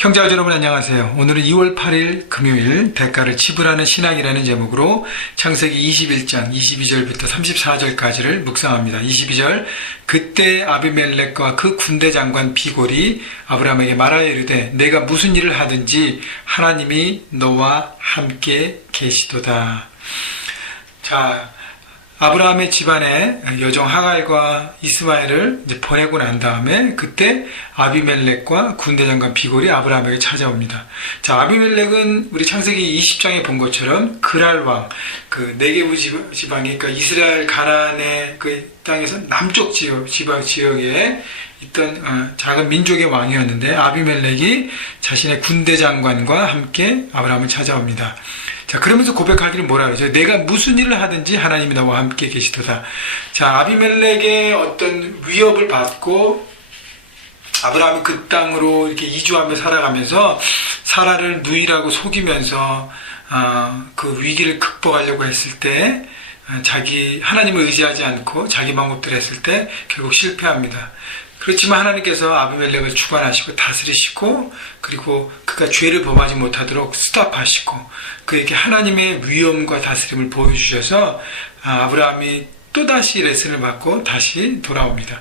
형제와 여러분 안녕하세요. 오늘은 2월 8일 금요일 대가를 지불하는 신앙이라는 제목으로 창세기 21장 22절부터 34절까지를 묵상합니다. 22절 그때 아비멜렉과 그 군대 장관 비골이 아브라함에게 말하여 이르되 내가 무슨 일을 하든지 하나님이 너와 함께 계시도다. 자, 아브라함의 집안에 여종 하갈과 이스마엘을 이제 보내고 난 다음에 그때 아비멜렉과 군대장관 비골이 아브라함에게 찾아옵니다. 자, 아비멜렉은 우리 창세기 20장에 본 것처럼 그랄왕, 그 네게부 지방이, 그러니까 이스라엘 가나안의 그 땅에서 남쪽 지역에 있던 작은 민족의 왕이었는데 아비멜렉이 자신의 군대장관과 함께 아브라함을 찾아옵니다. 자, 그러면서 고백하기를 뭐라 그러죠? 내가 무슨 일을 하든지 하나님이 나와 함께 계시도다. 자, 아비멜렉의 어떤 위협을 받고 아브라함이 그 땅으로 이렇게 이주하며 살아가면서 사라를 누이라고 속이면서 그 위기를 극복하려고 했을 때 하나님을 의지하지 않고 자기 방법대로 했을 때 결국 실패합니다. 그렇지만 하나님께서 아비멜렉을 주관하시고 다스리시고 그리고 그가 죄를 범하지 못하도록 스탑하시고 그에게 하나님의 위엄과 다스림을 보여주셔서 아브라함이 또다시 레슨을 받고 다시 돌아옵니다.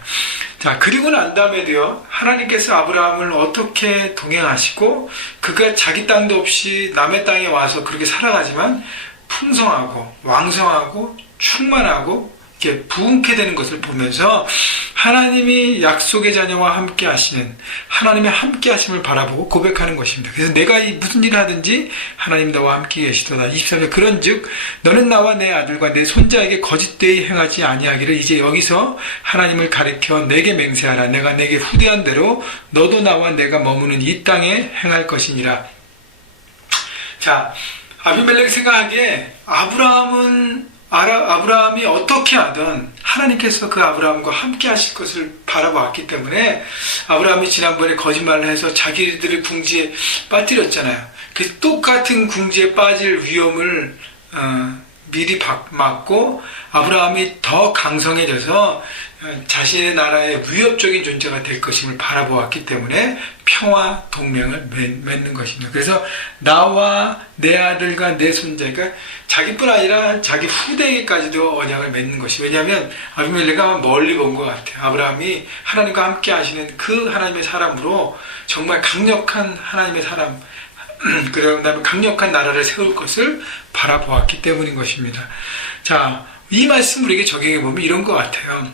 자, 그리고 난 다음에도요, 하나님께서 아브라함을 어떻게 동행하시고 그가 자기 땅도 없이 남의 땅에 와서 그렇게 살아가지만 풍성하고 왕성하고 충만하고 이렇게 부흥케 되는 것을 보면서 하나님이 약속의 자녀와 함께 하시는 하나님의 함께 하심을 바라보고 고백하는 것입니다. 그래서 내가 무슨 일을 하든지 하나님 나와 함께 계시도다. 23절 그런즉 너는 나와 내 아들과 내 손자에게 거짓되이 행하지 아니하기를 이제 여기서 하나님을 가리켜 내게 맹세하라. 내가 내게 후대한 대로 너도 나와 내가 머무는 이 땅에 행할 것이니라. 자, 아비멜렉 생각하기에 아브라함이 어떻게 하든 하나님께서 그 아브라함과 함께 하실 것을 바라보았기 때문에 아브라함이 지난번에 거짓말을 해서 자기들의 궁지에 빠뜨렸잖아요. 그래서 똑같은 궁지에 빠질 위험을 미리 막고 아브라함이 더 강성해져서 자신의 나라의 위협적인 존재가 될 것임을 바라보았기 때문에 평화 동맹을 맺는 것입니다. 그래서 나와 내 아들과 내 손자가 자기뿐 아니라 자기 후대에게까지도 언약을 맺는 것이, 왜냐하면 아비멜렉은 멀리 본 것 같아요. 아브라함이 하나님과 함께 하시는 그 하나님의 사람으로 정말 강력한 하나님의 사람, 그 다음에 강력한 나라를 세울 것을 바라보았기 때문인 것입니다. 자, 이 말씀 우리에게 적용해 보면 이런 것 같아요.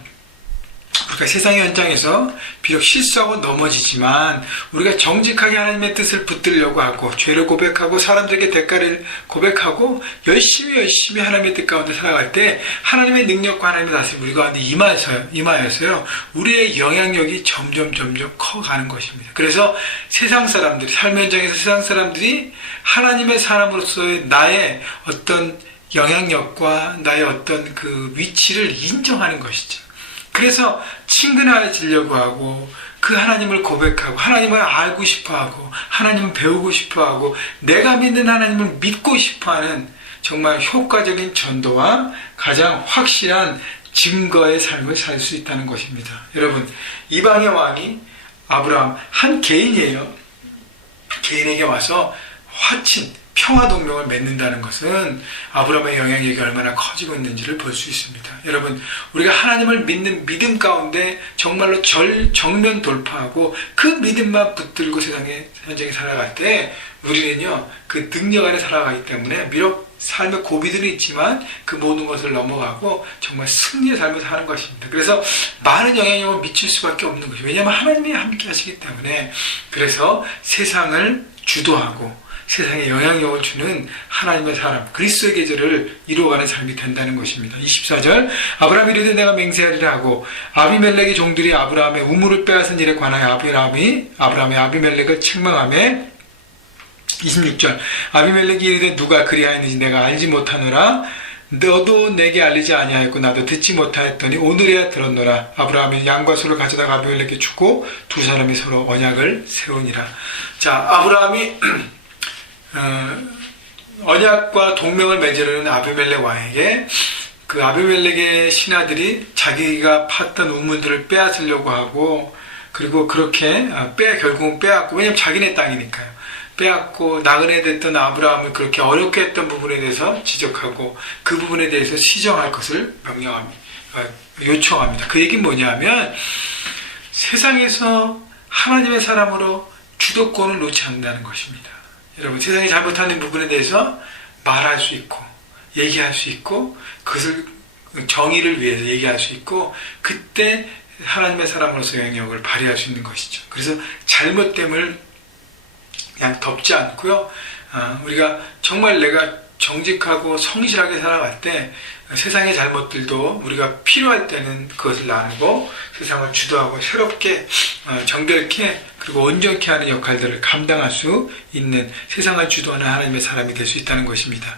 우리가 세상의 현장에서 비록 실수하고 넘어지지만 우리가 정직하게 하나님의 뜻을 붙들려고 하고 죄를 고백하고 사람들에게 대가를 고백하고 열심히 하나님의 뜻 가운데 살아갈 때 하나님의 능력과 하나님의 다스림 우리 가운데 임하여서요 우리의 영향력이 점점 커가는 것입니다. 그래서 세상 사람들이, 삶의 현장에서 세상 사람들이 하나님의 사람으로서의 나의 어떤 영향력과 나의 어떤 그 위치를 인정하는 것이죠. 그래서 친근해지려고 하고 그 하나님을 고백하고 하나님을 알고 싶어하고 하나님을 배우고 싶어하고 내가 믿는 하나님을 믿고 싶어하는 정말 효과적인 전도와 가장 확실한 증거의 삶을 살 수 있다는 것입니다. 여러분, 이방의 왕이 아브라함 한 개인이에요. 개인에게 와서 평화동맹을 맺는다는 것은 아브라함의 영향력이 얼마나 커지고 있는지를 볼 수 있습니다. 여러분, 우리가 하나님을 믿는 믿음 가운데 정말로 정면 돌파하고 그 믿음만 붙들고 세상의 현장에 살아갈 때 우리는요 그 능력 안에 살아가기 때문에 비록 삶의 고비들이 있지만 그 모든 것을 넘어가고 정말 승리의 삶을 사는 것입니다. 그래서 많은 영향력을 미칠 수밖에 없는 것이죠. 왜냐하면 하나님이 함께 하시기 때문에. 그래서 세상을 주도하고 세상에 영향력을 주는 하나님의 사람, 그리스도의 계절을 이루어가는 삶이 된다는 것입니다. 24절 아브라함이 이르되 내가 맹세하리라 하고 아비멜렉의 종들이 아브라함의 우물을 빼앗은 일에 관하여 아브라함이 아비멜렉을 책망하며 26절 아비멜렉이 이르되 누가 그리하였는지 내가 알지 못하노라. 너도 내게 알리지 아니하였고 나도 듣지 못하였더니 오늘에야 들었노라. 아브라함이 양과 소를 가져다가 아비멜렉에게 주고 두 사람이 서로 언약을 세우니라. 자, 아브라함이 언약과 동맹을 맺으려는 아비멜렉 왕에게 그 아비멜렉의 신하들이 자기가 팠던 우물들을 빼앗으려고 하고 그리고 그렇게 결국은 빼앗고, 왜냐면 자기네 땅이니까요. 빼앗고 나그네 됐던 아브라함을 그렇게 어렵게 했던 부분에 대해서 지적하고 그 부분에 대해서 시정할 것을 요청합니다. 그 얘기는 뭐냐면 세상에서 하나님의 사람으로 주도권을 놓지 않는다는 것입니다. 여러분, 세상이 잘못하는 부분에 대해서 말할 수 있고 얘기할 수 있고 그것을 정의를 위해서 얘기할 수 있고 그때 하나님의 사람으로서 영역을 발휘할 수 있는 것이죠. 그래서 잘못됨을 그냥 덮지 않고요. 우리가 정말 내가 정직하고 성실하게 살아갈 때 세상의 잘못들도 우리가 필요할 때는 그것을 나누고 세상을 주도하고 새롭게 정결케 그리고 온전케 하는 역할들을 감당할 수 있는 세상을 주도하는 하나님의 사람이 될 수 있다는 것입니다.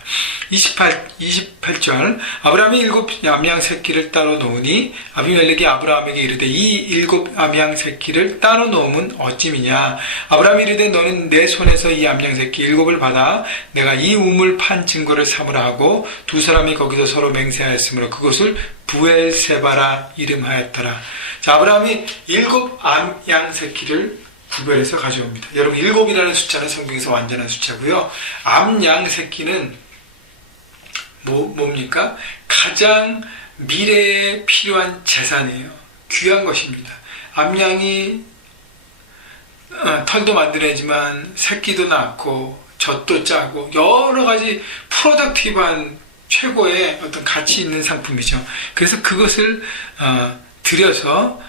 28절 아브라함이 7 암양 새끼를 따로 놓으니 아비멜렉이 아브라함에게 이르되 이 7 암양 새끼를 따로 놓으면 어찌미냐. 아브라함이 이르되 너는 내 손에서 이 암양 새끼 7을 받아 내가 이 우물 판 증거를 삼으라 하고 두 사람이 거기서 서로 맹세하였으므로 그것을 부엘세바라 이름하였더라. 자, 아브라함이 7 암양 새끼를 구별해서 가져옵니다. 여러분, 7이라는 숫자는 성경에서 완전한 숫자고요. 암양 새끼는 뭡니까? 가장 미래에 필요한 재산이에요. 귀한 것입니다. 암양이 털도 만들어내지만 새끼도 낳고 젖도 짜고 여러 가지 프로덕티브한 최고의 어떤 가치 있는 상품이죠. 그래서 그것을 들여서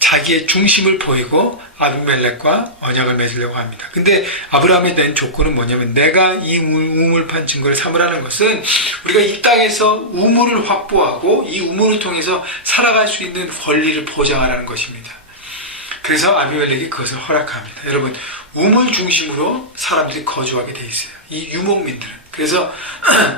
자기의 중심을 보이고 아비멜렉과 언약을 맺으려고 합니다. 근데 아브라함에 낸 조건은 뭐냐면 내가 이 우물 판 증거를 삼으라는 것은 우리가 이 땅에서 우물을 확보하고 이 우물을 통해서 살아갈 수 있는 권리를 보장하라는 것입니다. 그래서 아비멜렉이 그것을 허락합니다. 여러분, 우물 중심으로 사람들이 거주하게 돼 있어요. 이 유목민들은. 그래서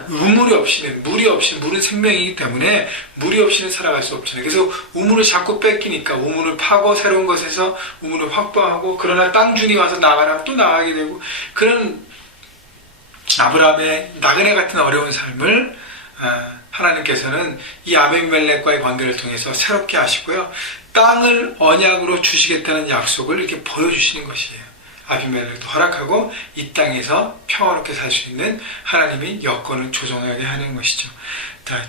우물이 없이는, 물이 없이는, 물은 생명이기 때문에 물이 없이는 살아갈 수 없잖아요. 그래서 우물을 자꾸 뺏기니까 우물을 파고 새로운 것에서 우물을 확보하고 그러나 땅주인이 와서 나가라면 또 나가게 되고 그런 아브라함의 나그네 같은 어려운 삶을 하나님께서는 이 아비멜렉과의 관계를 통해서 새롭게 하시고요. 땅을 언약으로 주시겠다는 약속을 이렇게 보여주시는 것이에요. 아비멜렉도 허락하고 이 땅에서 평화롭게 살 수 있는 하나님이 여건을 조정하게 하는 것이죠.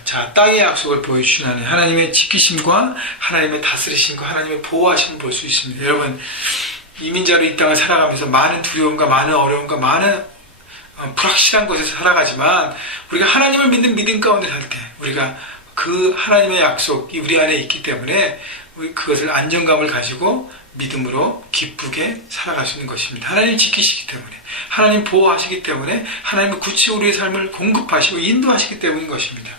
자, 땅의 약속을 보여주시는 하나님의 지키심과 하나님의 다스리심과 하나님의 보호하심을 볼 수 있습니다. 여러분, 이민자로 이 땅을 살아가면서 많은 두려움과 많은 어려움과 많은 불확실한 곳에서 살아가지만 우리가 하나님을 믿는 믿음 가운데 살 때 우리가 그 하나님의 약속이 우리 안에 있기 때문에 그것을 안정감을 가지고 믿음으로 기쁘게 살아갈 수 있는 것입니다. 하나님 지키시기 때문에, 하나님 보호하시기 때문에, 하나님은 구치 우리의 삶을 공급하시고 인도하시기 때문인 것입니다.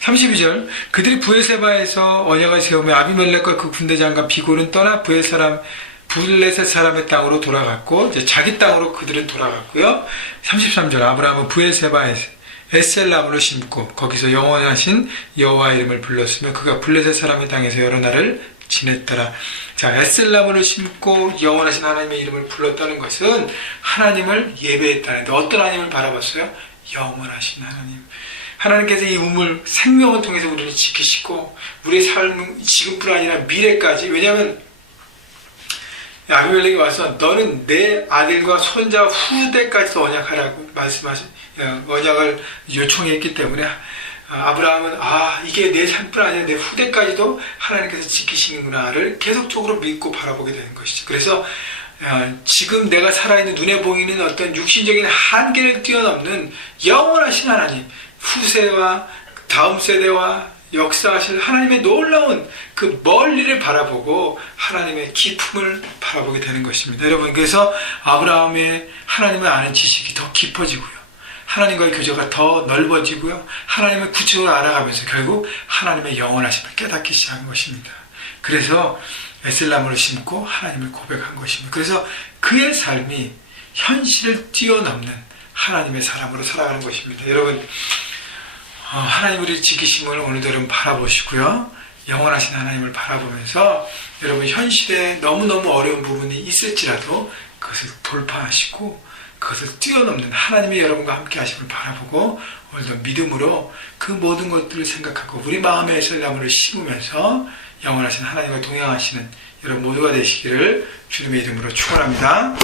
32절 그들이 부엘세바에서 언약을 세우며 아비멜렉과 그 군대 장관 비골은 떠나 블레셋 사람의 땅으로 돌아갔고 이제 자기 땅으로 그들은 돌아갔고요. 33절 아브라함은 부엘세바에서 에셀나무를 심고 거기서 영원하신 여호와의 이름을 불렀으며 그가 블레셋 사람의 땅에서 여러 날을 지냈더라. 자, 에셀나무를 심고 영원하신 하나님의 이름을 불렀다는 것은 하나님을 예배했다는데 어떤 하나님을 바라봤어요? 영원하신 하나님. 하나님께서 이 우물 생명을 통해서 우리를 지키시고 우리의 삶은 지금뿐 아니라 미래까지. 왜냐하면 아비멜렉이 와서 너는 내 아들과 손자 후대까지도 언약하라고 언약을 요청했기 때문에 아브라함은 이게 내 삶뿐 아니라 내 후대까지도 하나님께서 지키시는구나를 계속적으로 믿고 바라보게 되는 것이죠. 그래서 지금 내가 살아있는 눈에 보이는 어떤 육신적인 한계를 뛰어넘는 영원하신 하나님, 후세와 다음 세대와 역사하실 하나님의 놀라운 그 멀리를 바라보고 하나님의 기품을 바라보게 되는 것입니다. 여러분, 그래서 아브라함의 하나님을 아는 지식이 더 깊어지고요. 하나님과의 교제가 더 넓어지고요. 하나님의 구체적으로 알아가면서 결국 하나님의 영원하심을 깨닫기 시작한 것입니다. 그래서 에셀나무를 심고 하나님을 고백한 것입니다. 그래서 그의 삶이 현실을 뛰어넘는 하나님의 사람으로 살아가는 것입니다. 여러분, 하나님 우리 지키심을 오늘도 여러분 바라보시고요. 영원하신 하나님을 바라보면서 여러분 현실에 너무너무 어려운 부분이 있을지라도 그것을 돌파하시고 그것을 뛰어넘는 하나님이 여러분과 함께 하심을 바라보고 오늘도 믿음으로 그 모든 것들을 생각하고 우리 마음에 에셀나무를 심으면서 영원하신 하나님과 동행하시는 여러분 모두가 되시기를 주님의 이름으로 축원합니다.